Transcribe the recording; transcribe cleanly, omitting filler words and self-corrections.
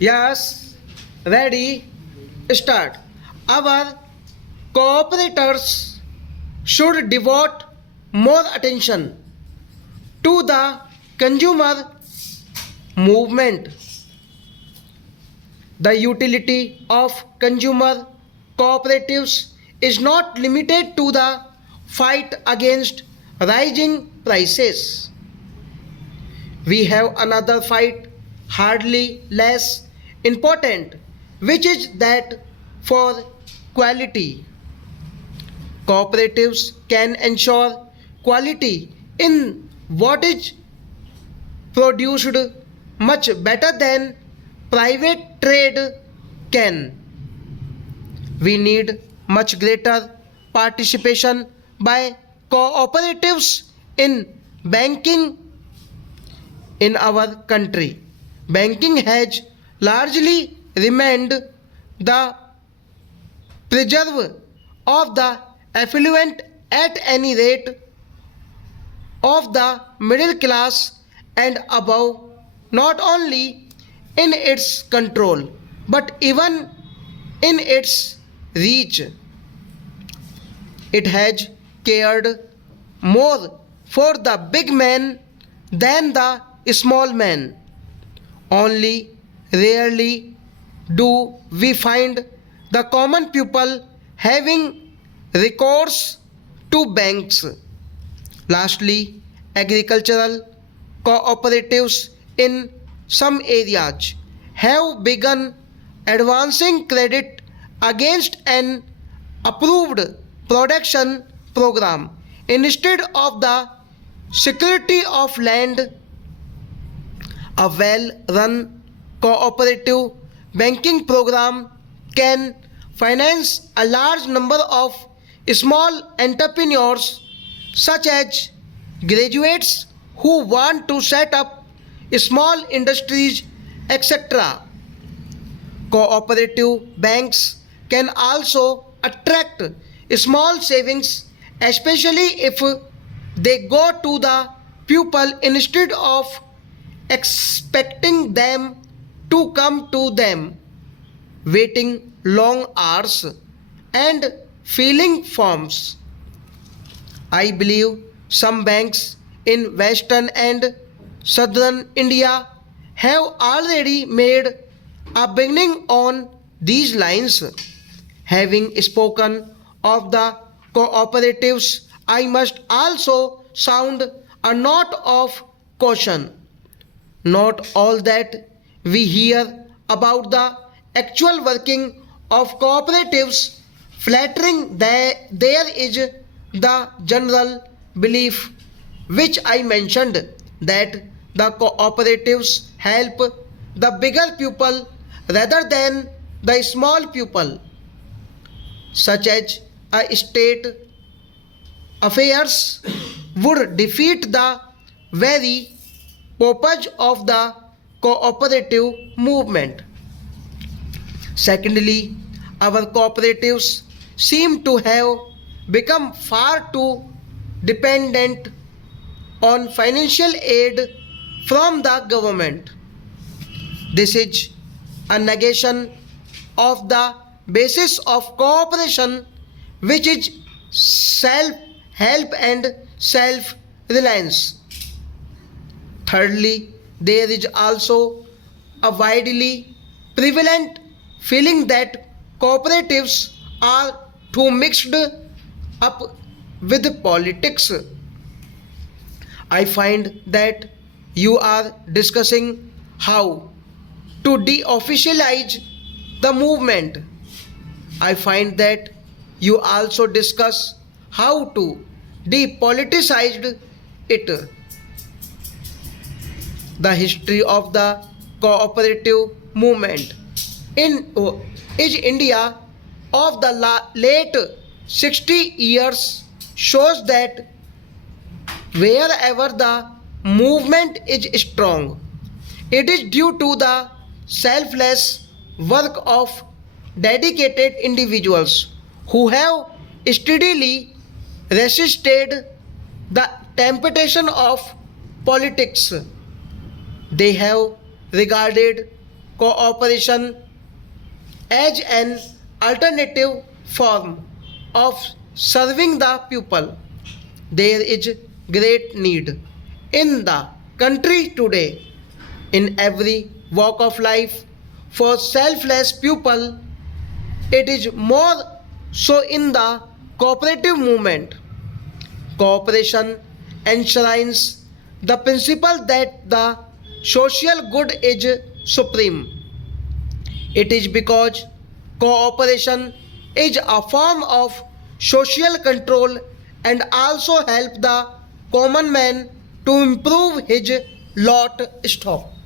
Yes, ready, start. Our cooperators should devote more attention to the consumer movement. The utility of consumer cooperatives is not limited to the fight against rising prices. We have another fight, hardly less important, which is that for quality. Cooperatives can ensure quality in what is produced much better than private trade can. We need much greater participation by cooperatives in banking in our country. Banking has largely remained the preserve of the affluent at any rate of the middle class and above, not only in its control but even in its reach. It has cared more for the big man than the small man. Only rarely do we find the common people having recourse to banks. Lastly, agricultural cooperatives in some areas have begun advancing credit against an approved production program instead of the security of land. A well run cooperative banking program can finance a large number of small entrepreneurs, such as graduates who want to set up small industries, etc. Cooperative banks can also attract small savings, especially if they go to the pupil instead of expecting them to come to them, waiting long hours and filling forms. I believe some banks in western and southern India have already made a beginning on these lines. Having spoken of the cooperatives, I must also sound a note of caution. Not all that we hear about the actual working of cooperatives flattering there is the general belief which I mentioned that the cooperatives help the bigger people rather than the small people, such as a state affairs would defeat the very purpose of the cooperative movement. Secondly, our cooperatives seem to have become far too dependent on financial aid from the government. This is a negation of the basis of cooperation, which is self help and self reliance. Thirdly, there is also a widely prevalent feeling that cooperatives are too mixed up with politics. I find that you are discussing how to deofficialize the movement. I find that you also discuss how to depoliticize it. The history of the cooperative movement in is India of the late 60 years shows that wherever the movement is strong, it is due to the selfless work of dedicated individuals who have steadily resisted the temptation of politics. They have regarded cooperation as an alternative form of serving the people. There is great need in the country today in every walk of life for selfless people. It is more so in the cooperative movement. Cooperation enshrines the principle that the social good is supreme. It is because cooperation is a form of social control and also help the common man to improve his lot. Stop.